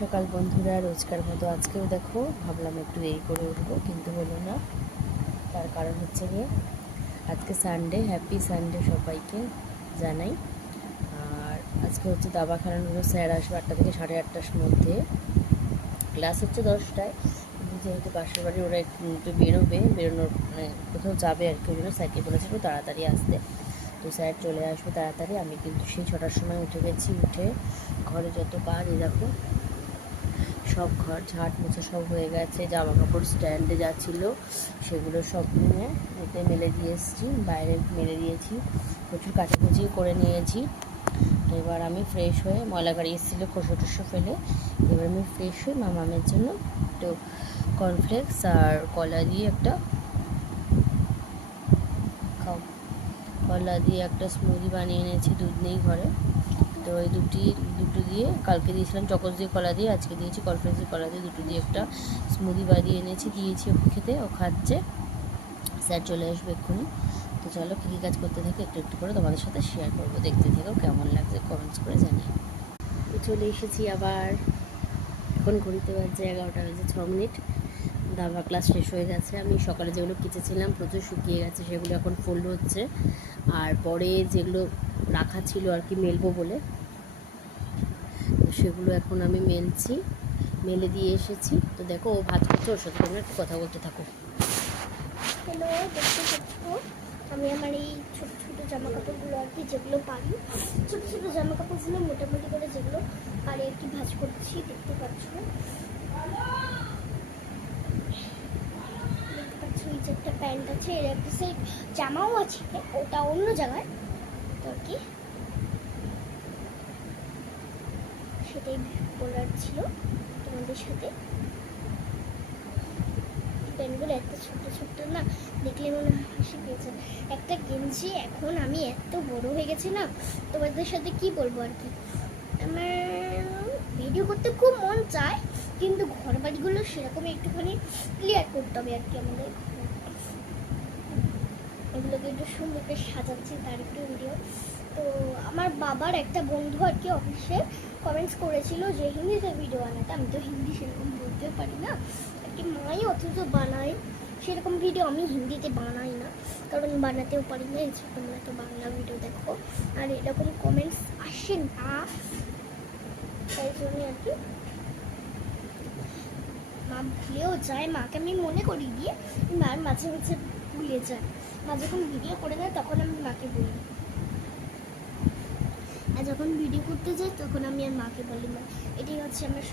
সকাল বন্ধুরা, রোজকার মতো আজকেও দেখো ভাবলাম একটু এই করে উঠবো, কিন্তু হলো না। তার কারণ হচ্ছে গিয়ে আজকে সানডে, হ্যাপি সানডে সবাইকে জানাই। আর আজকে হচ্ছে দাবা খেলানোর স্যার আসবে 8টা থেকে 8:30টার মধ্যে। ক্লাস হচ্ছে 10টায়, কিন্তু যেহেতু পাশের বাড়ি ওরা একটু বেরোনোর মানে কোথাও যাবে আর কি, ওই জন্য স্যারকে বলেছিল তাড়াতাড়ি আসতে। তো স্যার চলে আসবে তাড়াতাড়ি। আমি কিন্তু সেই 6টার সময় উঠে গেছি। উঠে ঘরে যত কাজ, এই দেখো সব ঘর ঝাঁট মোছা সব হয়ে গেছে। জামা কাপড় স্ট্যান্ডে যা ছিল সেগুলো সব নিয়ে এতে মেলে দিয়ে এসেছি, বাইরে মেলে দিয়েছি। প্রচুর কাচাকুচিও করে নিয়েছি। এবার আমি ফ্রেশ হয়ে, ময়লা গাড়ি এসেছিলো খোসো টোসো ফেলে, এবার আমি ফ্রেশ হয়ে মামামের জন্য একটু কর্নফ্লেক্স আর কলা দিয়ে একটা স্মুদি বানিয়ে এনেছি। দুধ নেই ঘরে, তো ওই দুটো দিয়ে কালকে দিয়েছিলাম চকোস দিয়ে কলা দিয়ে, আজকে দিয়েছি কর্নফ্লেক্স দিয়ে কলা দিয়ে, দুটো দিয়ে একটা স্মুদি বানিয়ে এনেছি, দিয়েছি ওকে খেতে। ও খাচ্ছে। স্যার চলে আসবে এক্ষুনি। তো চলো কী কী কাজ করতে থাকি একটু একটু করে তোমাদের সাথে শেয়ার করবো। দেখতে থেকেও কেমন লাগছে কমেন্টস করে জানিয়ে। তো চলে এসেছি আবার। এখন ঘড়িতে বাজছে 11টা বেজে 6 মিনিট। দাবা ক্লাস শেষ হয়ে গেছে। আমি সকালে যেগুলো কেচেছিলাম প্রচুর শুকিয়ে গেছে, সেগুলো এখন ফোল্ড হচ্ছে। আর পরে যেগুলো রাখা ছিল আর কি মেলবো বলে, সেগুলো এখন আমি মেলে দিয়ে এসেছি। তো দেখো ও ভাত করছে, ওর সাথে তোমরা একটু কথা বলতে থাকো। হ্যালো, দেখতে পাচ্ছ আমি আমার এই ছোটো ছোটো জামা কাপড়গুলো আর কি, যেগুলো পারি ছোটো ছোটো জামা কাপড়গুলো মোটামুটি করে যেগুলো পারি আর কি ভাঁজ করছি। দেখতে পাচ্ছ এই যে একটা প্যান্ট আছে, এর একটা সেট জামাও আছে, ওটা অন্য জায়গায়, তো আর কি সেটাই বলার ছিল তোমাদের সাথে। প্যান্টগুলো এত ছোট্ট ছোট্ট না, দেখলে মনে হয় হাসি পেয়েছে। একটা গেঞ্জি, এখন আমি এত বড় হয়ে গেছি না, তোমাদের সাথে কি বলবো আর কি। আমার ভিডিও করতে খুব মন চায়, কিন্তু ঘর বাড়িগুলো সেরকমই একটুখানি ক্লিয়ার করতে হবে আর কি আমাদের। এগুলোকে একটু সুন্দর করে সাজাচ্ছি, তার একটু ভিডিও। তো আমার বাবার একটা বন্ধু আর কি অফিসে কমেন্টস করেছিল যে হিন্দিতে ভিডিও বানাতে। আমি তো হিন্দি সেরকম বলতেও পারি না আর কি, মাই অথচ বানায় সেরকম ভিডিও আমি হিন্দিতে বানাই না, কারণ বানাতেও পারি না। তোমরা তো বাংলা ভিডিও দেখো, আর এরকম কমেন্টস আসে না, তাই জন্য আর কি মা ভুলেও যায়। মাকে আমি মনে করি দিয়ে, মার মাঝে মাঝে ভুলে যায়। মা যখন ভিডিও করে দেয় তখন আমি মাকে বলি, আর যখন ভিডিও করতে যাই তখন আমি আর মাকে বলি। মা, এটাই হচ্ছে আমার